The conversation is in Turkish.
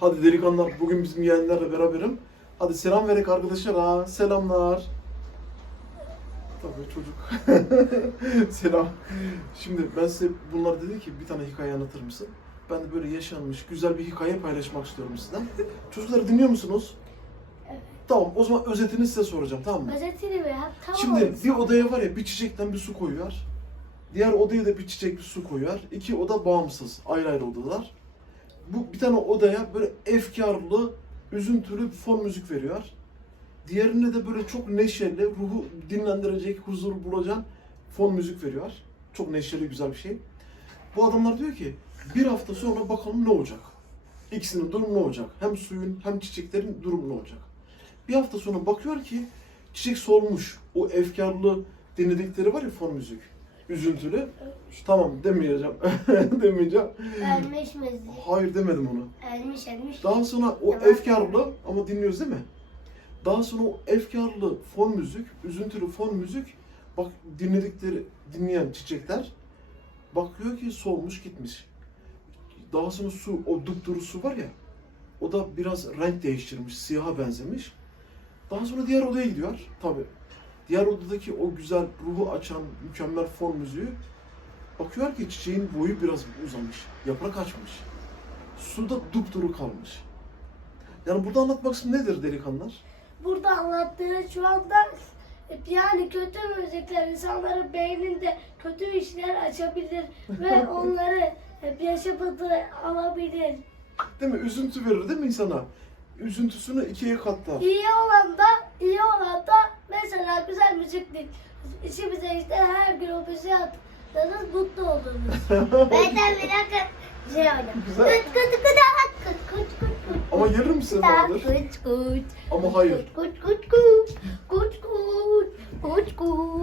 Hadi delikanlılar bugün bizim yeğenlerle beraberim. Hadi selam verek arkadaşlar. Selamlar. Tabii çocuk. selam. Şimdi ben size bunlar dedi ki bir tane hikaye anlatır mısın? Ben de böyle yaşanmış güzel bir hikaye paylaşmak istiyorum sizden. Çocuklar dinliyor musunuz? Evet. Tamam o zaman özetini size soracağım tamam mı? Özetini mi? Tamam. Şimdi bir odaya var ya bir çiçekten bir su koyuyor. Diğer odaya da bir çiçek bir su koyuyor. İki oda bağımsız. Ayrı ayrı odalar. Bu bir tane odaya böyle efkarlı, üzüntülü bir fon müzik veriyor. Diğerine de böyle çok neşeli, ruhu dinlendirecek, huzur bulacak fon müzik veriyor. Çok neşeli, güzel bir şey. Bu adamlar diyor ki bir hafta sonra bakalım ne olacak. İkisinin durumu ne olacak? Hem suyun hem çiçeklerin durumu ne olacak? Bir hafta sonra bakıyor ki çiçek solmuş. O efkarlı dinledikleri var ya fon müzik. Üzüntülü. Tamam demeyeceğim. demeyeceğim. Ölmüş müzik. Hayır demedim onu. Ölmüş ölmüş. Daha sonra o Tamam. efkarlı ama dinliyoruz değil mi? Daha sonra o efkarlı fon müzik, üzüntülü fon müzik bak dinledikleri dinleyen çiçekler bakıyor ki solmuş gitmiş. Daha sonra su, o dupduru su var ya o da biraz renk değiştirmiş, siyaha benzemiş. Daha sonra diğer odaya gidiyor tabi. Diğer odadaki o güzel ruhu açan mükemmel fon müziği bakıyor ki çiçeğin boyu biraz uzamış, yaprak açmış. Suda dupduru kalmış. Yani burada anlatmak istediğim nedir delikanlılar? Burada anlattığı şu anda yani kötü müzikler insanların beyninde kötü işler açabilir ve onları hep yaşamadığı alabilir. Değil mi? Üzüntü verir değil mi insana? Üzüntüsünü ikiye katlar. İyi olan da iyi olan da mesela güzel müzik değil. İçimize işte her gün o müziği atlarız mutlu oluruz. ben de bir dakika şey oynayayım. Güzel. Kıt kıt kıt kıt kıt kıt kıt. Ama gelir misin vardır? Kıt kıt. Ama hayır. Kut kut kut. Kut kut. Kut kut.